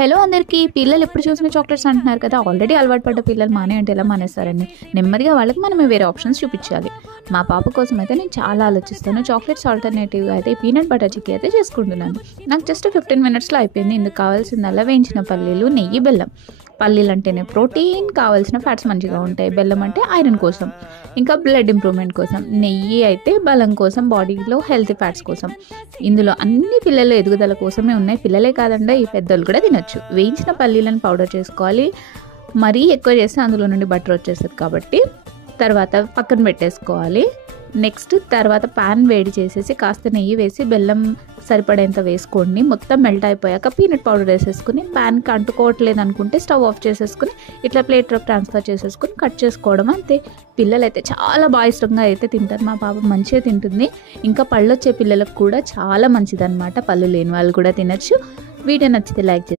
Hello అందరికీ. పిల్లలు ఎప్పుడు చూసిన చాక్లెట్స్ అంటున్నారు కదా. ఆల్రెడీ అలవాటు పడ్డ పిల్లలు మానే అంటే ఎలా మానేస్తారండి. నెమ్మదిగా వాళ్ళకి మనమే వేరే ఆప్షన్స్ చూపించాలి. మా పాప కోసం అయితే నేను చాలా ఆలోచిస్తాను. చాక్లెట్స్ ఆల్టర్నేటివ్గా అయితే పీనట్ బటర్ చిక్కీ అయితే చేసుకుంటున్నాను. నాకు జస్ట్ 15 మినిట్స్లో అయిపోయింది. ఇందుకు కావాల్సిందల్లా వేయించిన పల్లీలు, నెయ్యి, బెల్లం. పల్లీలు అంటేనే ప్రోటీన్, కావాల్సిన ఫ్యాట్స్ మంచిగా ఉంటాయి. బెల్లం అంటే ఐరన్ కోసం, ఇంకా బ్లడ్ ఇంప్రూవ్మెంట్ కోసం. నెయ్యి అయితే బలం కోసం, బాడీలో హెల్తీ ఫ్యాట్స్ కోసం. ఇందులో అన్ని పిల్లల ఎదుగుదల కోసమే ఉన్నాయి. పిల్లలే కాదండి, ఈ పెద్దలు కూడా తినొచ్చు. వేయించిన పల్లీలను పౌడర్ చేసుకోవాలి. మరీ ఎక్కువ చేస్తే అందులో నుండి బటర్ వచ్చేస్తుంది కాబట్టి తర్వాత పక్కన పెట్టేసుకోవాలి. నెక్స్ట్ తర్వాత ప్యాన్ వేడి చేసేసి కాస్త నెయ్యి వేసి బెల్లం సరిపడేంత వేసుకోండి. మొత్తం మెల్ట్ అయిపోయాక పీనట్ పౌడర్ వేసేసుకుని, ప్యాన్కి అంటుకోవట్లేదు అనుకుంటే స్టవ్ ఆఫ్ చేసేసుకుని ఇట్లా ప్లేట్లోకి ట్రాన్స్ఫర్ చేసేసుకుని కట్ చేసుకోవడం అంతే. పిల్లలు అయితే చాలా బాగా ఇష్టంగా అయితే తింటారు. మా పాప మంచిగా తింటుంది. ఇంకా పళ్ళు వచ్చే పిల్లలకు కూడా చాలా మంచిదన్నమాట. పళ్ళు లేని వాళ్ళు కూడా తినచ్చు. వీడియో నచ్చితే లైక్ చేసి